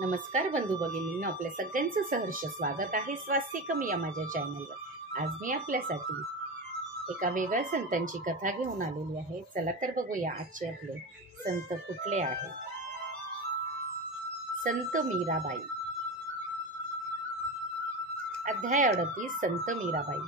नमस्कार बंधू भगिनींनो, आपल्या सगळ्यांचं सहर्ष स्वागत आहे स्वास्तिकम या माझ्या चॅनलवर। आज मी आपल्यासाठी एका वेगळ्या संतांची कथा घेऊन आलेली आहे। चला तर बघूया आजचे आपले संत कुठले आहेत। संत मीराबाई। अध्याय 38। संत मीराबाई।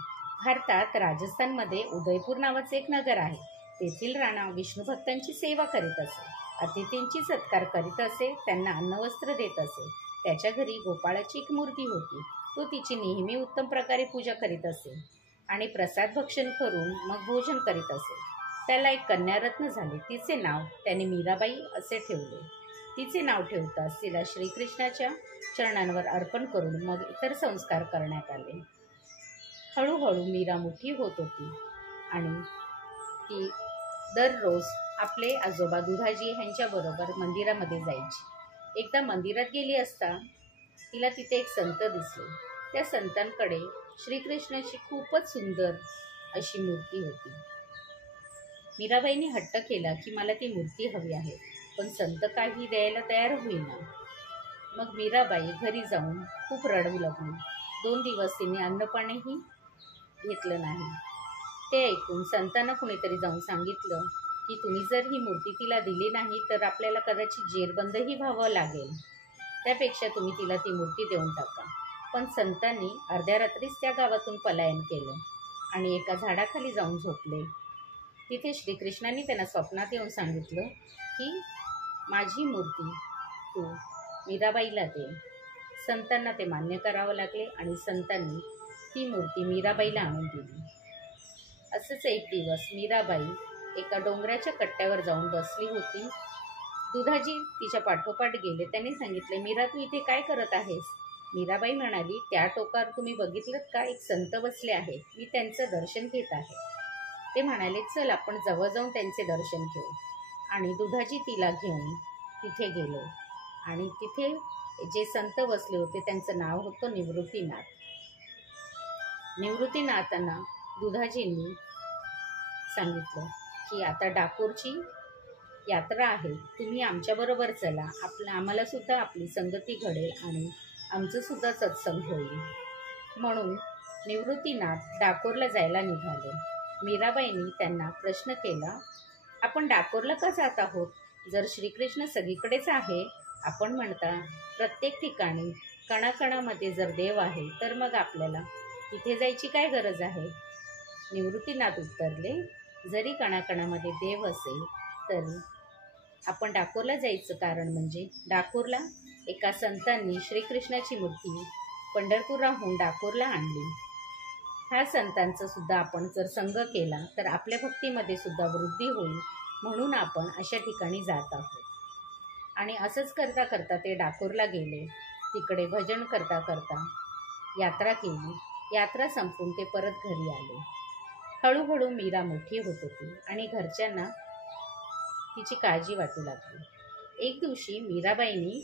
भारतात राजस्थानमध्ये उदयपूर नावाचे एक नगर आहे। तेथील राणा विष्णू भक्तांची सेवा करीत असे, अतिथींची सत्कार करीत असे, त्यांना अन्नवस्त्र देत असे। त्याच्या घरी गोपाळाची एक मूर्ती होती। तो तिची नेहमी उत्तम प्रकारे पूजा करीत असे आणि प्रसाद भक्षण करून मग भोजन करीत असे। त्याला एक कन्यारत्न झाले। तिचे नाव त्याने मीराबाई असे ठेवले। तिचे नाव ठेवताच तिला श्रीकृष्णाच्या चरणांवर अर्पण करून मग इतर संस्कार करण्यात आले। हळूहळू मीरा मोठी होत होती आणि ती दररोज आपले आजोबा दुधाजी यांच्याबरोबर मंदिरामध्ये जायची। एकदा मंदिरात गेली असता तिला तिथे एक संत दिसले। त्या संतांकडे श्रीकृष्णाची खूपच सुंदर अशी मूर्ती होती। मीराबाईंनी हट्ट केला की मला ती मूर्ती हवी आहे, पण संत काही द्यायला तयार होईना। मग मीराबाई घरी जाऊन खूप रडू लागली। 2 दिवस तिने अन्नपाणीही घेतलं नाही। ते ऐकून संतांना कुणीतरी जाऊन सांगितलं की तुम्ही जर ही मूर्ती तिला दिली नाही तर आपल्याला कदाचित जेरबंदही व्हावं लागेल, त्यापेक्षा तुम्ही तिला ती मूर्ती देऊन टाका। पण संतांनी अर्ध्या रात्रीच त्या गावातून पलायन केलं आणि एका झाडाखाली जाऊन झोपले। तिथे श्रीकृष्णांनी त्यांना स्वप्नात येऊन सांगितलं की माझी मूर्ती तू मीराबाईला दे। संतांना ते मान्य करावं लागले आणि संतांनी ती मूर्ती मीराबाईला आणून दिली। असंच एक दिवस मीराबाई एका डोंगराच्या कट्ट्यावर जाऊन बसली होती। दुधाजी तिच्या पाठोपाठ गेले। त्यांनी सांगितले, मीरा तू इथे काय करत आहेस? मीराबाई म्हणाली, त्या टोकावर तुम्ही बघितलं का, एक संत बसले आहेत, मी त्यांचं दर्शन घेत आहे। ते म्हणाले, चल आपण जवळ जाऊन त्यांचे दर्शन घेऊ। आणि दुधाजी तिला घेऊन तिथे गेले आणि तिथे जे संत बसले होते त्यांचं नाव होतं निवृत्तीनाथ। निवृत्तीनाथांना दुधाजींनी सांगितलं की आता डाकोरची यात्रा आहे, तुम्ही आमच्याबरोबर चला, आम्हाला सुद्धा आपली संगती घडेल आणि आमचं सुद्धा सत्संग होईल। म्हणून निवृत्तीनाथ डाकोरला जायला निघाले। मीराबाईंनी त्यांना प्रश्न केला, आपण डाकोरला का जात आहोत? जर श्रीकृष्ण सगळीकडेच आहे, आपण म्हणता प्रत्येक ठिकाणी कणाकणामध्ये जर देव आहे, तर मग आपल्याला तिथे जायची काय गरज आहे? निवृत्तीनाथ उत्तरले, जरी कणाकणामध्ये देव असेल तरी आपण डाकोरला जायचं कारण म्हणजे डाकोरला एका संतांनी श्रीकृष्णाची मूर्ती पंढरपूरहून डाकोरला आणली। ह्या संतांचा सुद्धा आपण जर संग केला तर आपल्या भक्तीमध्ये सुद्धा वृद्धी होईल, म्हणून आपण अशा ठिकाणी जात आहोत। आणि असंच करता करता ते डाकोरला गेले। तिकडे भजन करता करता यात्रा केली। यात्रा संपून ते परत घरी आले। हळूहळू मीरा मोठी होत होती आणि घरच्यांना तिची काळजी वाटू लागली। एक दिवशी मीराबाईंनी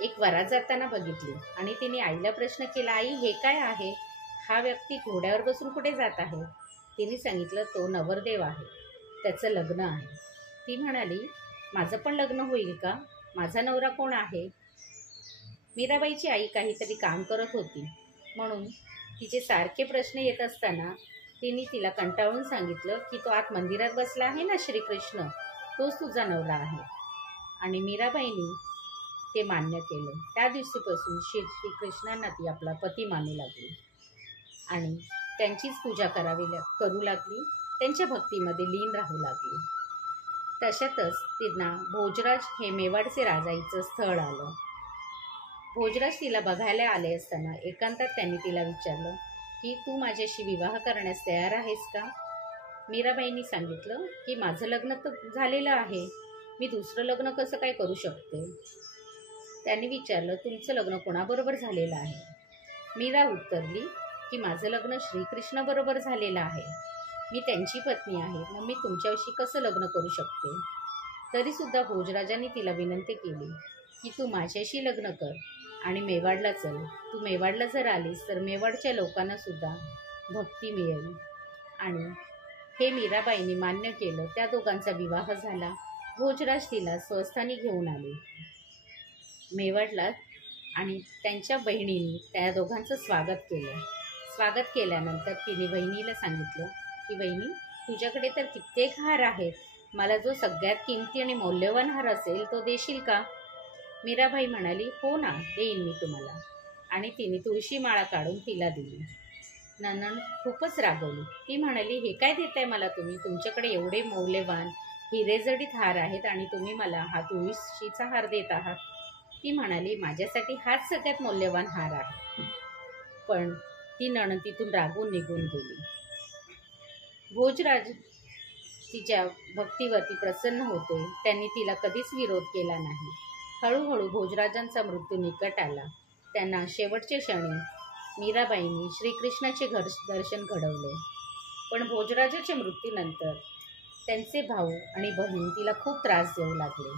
एक वरात जाताना बघितली आणि तिने आईला प्रश्न केला, आई हे काय आहे? हा व्यक्ती घोड्यावर बसून कुठे जात आहे? तिने सांगितलं, तो नवरदेव आहे, त्याचं लग्न आहे। ती म्हणाली, माझं पण लग्न होईल का? माझा नवरा कोण आहे? मीराबाईची आई काहीतरी काम करत होती, म्हणून तिचे सारखे प्रश्न येत असताना तिने तिला कंटाळून सांगितलं की तो आत मंदिरात बसला आहे ना श्रीकृष्ण, तोच तुझा नवरा आहे। आणि मीराबाईंनी ते मान्य केलं। त्या दिवशीपासून श्रीकृष्णांना ती आपला पती मानू लागली आणि त्यांचीच पूजा करू लागली, त्यांच्या भक्तीमध्ये लीन राहू लागली। तशातच तिला भोजराज हे मेवाडचे राजाईचं स्थळ आलं। भोजराज तिला बघायला आले असताना एकांतात त्यांनी तिला विचारलं की तू माझ्याशी विवाह करण्यास तयार आहेस का? मीराबाईंनी सांगितलं की माझं लग्न तर झालेलं आहे, मी दुसरं लग्न कसं काय करू शकते? त्यांनी विचारलं, तुमचं लग्न कोणाबरोबर झालेलं आहे? मीरा उत्तरली की माझं लग्न श्रीकृष्णाबरोबर झालेलं आहे, मी त्यांची पत्नी आहे, मग मी तुमच्याशी कसं लग्न करू शकते? तरीसुद्धा भोजराजांनी तिला विनंती केली की तू माझ्याशी लग्न कर आणि मेवाडला चल। तू मेवाडला जर आलीस तर मेवाडच्या लोकांना सुद्धा भक्ती मिळेल। आणि हे मीराबाईंनी मान्य केलं। त्या दोघांचा विवाह झाला। भोजराज तिला स्वस्थानी घेऊन आले। मेवाडला आणि त्यांच्या बहिणीने त्या दोघांचं स्वागत केल्यानंतर तिने बहिणीला सांगितलं की बहिणी, तुझ्याकडे तर कित्येक हार आहेत, मला जो सगळ्यात किमती आणि मौल्यवान हार असेल तो देशील का? मीराबाई म्हणाली, हो ना, देईन मी तुम्हाला. आणि तिने तुळशी माळा काढून तिला दिली. नणंद खूपच रागवली. ती म्हणाली, हे काय देताय मला तुम्ही? तुमच्याकडे एवढे मौल्यवान हिरेजडित हार आहेत आणि तुम्ही मला हा तुळशीचा हार देत आहात. ती म्हणाली, माझ्यासाठी हाच सगळ्यात मौल्यवान हार आहे. पण ती नणंद तिथून रागून निघून गेली. भोजराज तिच्या भक्तीवरती प्रसन्न होते. त्यांनी तिला कधीच विरोध केला नाही. हळूहळू भोजराजांचा मृत्यू निकट आला. त्यांना शेवटच्या क्षणी मीराबाईंनी श्रीकृष्णाचे दर्शन घडवले. पण भोजराजाच्या मृत्यूनंतर त्यांचे भाऊ आणि बहीण तिला खूप त्रास देऊ लागले.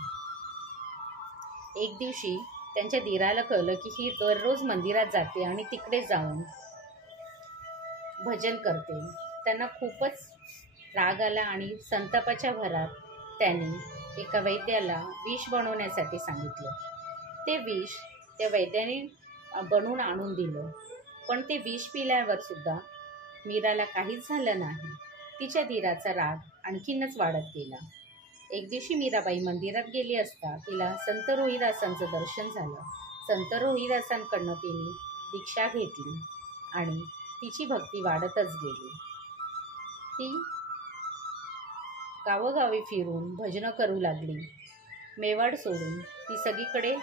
एक दिवशी त्यांच्या दीराला कळलं की ही दररोज मंदिरात जाते आणि तिकडे जाऊन भजन करते. त्यांना खूपच राग आला आणि संतापाच्या भरात त्यांनी एका वैद्याला विष बनवण्यासाठी सांगितलं. ते विष त्या वैद्याने बनवून आणून दिलं. पण ते विष पिल्यावर सुद्धा मीराला काहीच झालं नाही. तिच्या दीराचा राग आणखीनच वाढत गेला. एक दिवशी मीराबाई मंदिरात गेली असता तिला संत रोहिदासांचं दर्शन झालं. संत रोहिदासांकडनं तिने दीक्षा घेतली आणि तिची भक्ती वाढतच गेली. ती गावोगावी फिरून भजनं करू लागली. मेवाड सोडून ती सगळीकडे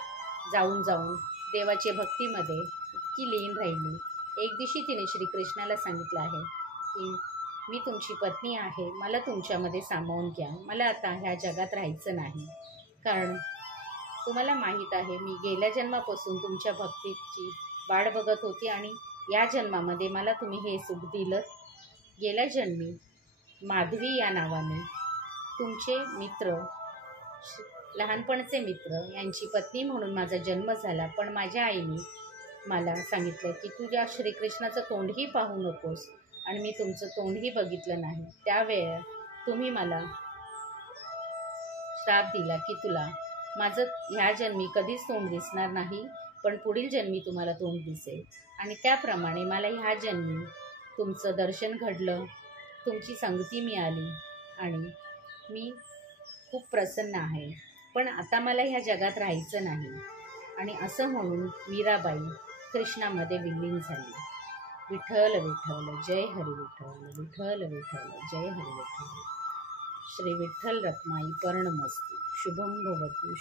जाऊन देवाच्या भक्तीमध्ये इतकी लीन राहिली. एक दिवशी तिने श्रीकृष्णाला सांगितलं आहे की मी तुमची पत्नी आहे, मला तुमच्यामध्ये सामावून घ्या, मला आता ह्या जगात राहायचं नाही. कारण तुम्हाला माहीत आहे मी गेल्या जन्मापासून तुमच्या भक्तीची वाट बघत होती आणि या जन्मामध्ये मला तुम्ही हे सुख दिलं. गेल्या जन्मी माधवी या नावाने तुमचे मित्र, लहानपणचे मित्र यांची पत्नी म्हणून माझा जन्म झाला. पण माझ्या आईने मला सांगितलं की तू या श्रीकृष्णाचं तोंडही पाहू नकोस आणि मी तुमचं तोंडही बघितलं नाही. त्यावेळेस तुम्ही मला श्राप दिला की तुला माझं ह्या जन्मी कधीच तोंड दिसणार नाही, पण पुढील जन्मी तुम्हाला तोंड दिसेल. आणि त्याप्रमाणे मला ह्या जन्मी तुमचं दर्शन घडलं, तुमची संगती मिळाली आणि मी खूप प्रसन्न आहे. पण आता मला ह्या जगात राहायचं नाही. आणि असं म्हणून मीराबाई कृष्णामध्ये विलीन झाली. विठ्ठल विठ्ठल जय हरी विठ्ठल, विठ्ठल विठ्ठल जय हरी विठ्ठल. श्री विठ्ठल रखमाई पर्णमस्तु. शुभम भवतु.